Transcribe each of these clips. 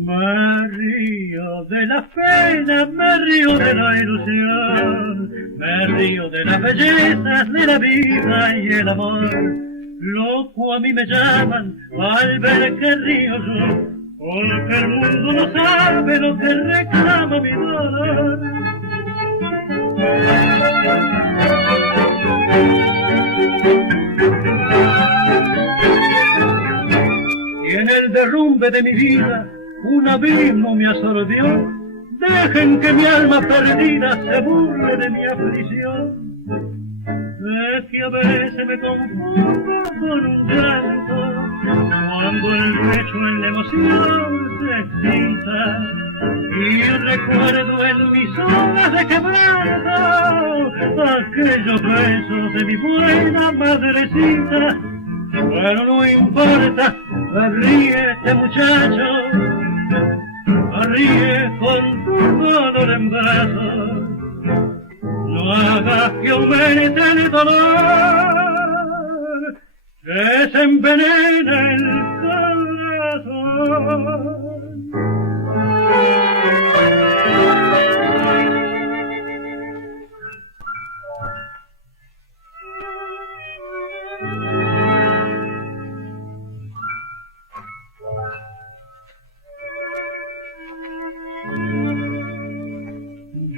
Me río de la pena, me río de la ilusión, me río de las bellezas de la vida y el amor. Loco a mí me llaman al ver que río yo, porque el mundo no sabe lo que reclama mi dolor. Y en el derrumbe de mi vida un abismo me absorbió. Dejen que mi alma perdida se burle de mi aflicción. Es que a veces me confundo con un llanto, cuando el pecho en la emoción se excita, y recuerdo en mis horas de quebranto aquellos besos de mi buena madrecita. Pero no importa, ríe este muchacho, ríe con tu dolor en brazos. No hagas que aumente el dolor, que se envenena el corazón.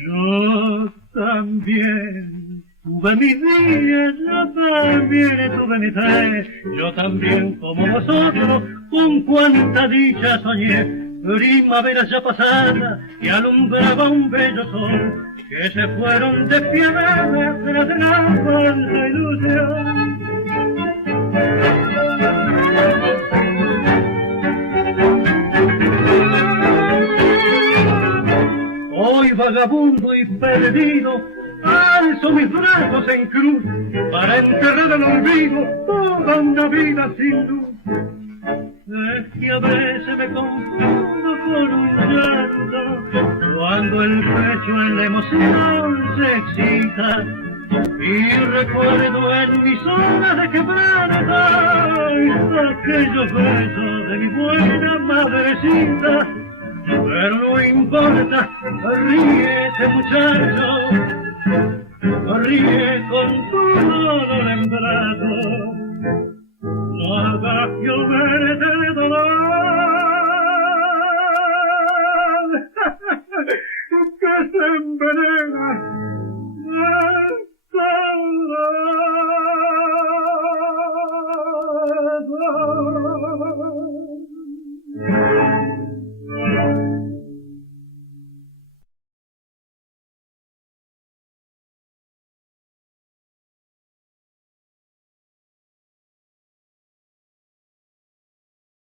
Yo también tuve mis días, yo también tuve mi fe, yo también como vosotros, con cuánta dicha soñé, primaveras ya pasadas que alumbraba un bello sol, que se fueron despiadadas tras la falsa ilusión. Hoy vagabundo y perdido, alzo mis brazos en cruz para enterrar al olvido toda una vida sin luz. Es que a veces me confundo con un llanto, cuando el pecho en la emoción se excita, y recuerdo en mis horas de quebranto aquellos besos de mi buena madrecita. Pero no importa, ríe este muchacho, ríe con tu dolor en brazos. No hagas que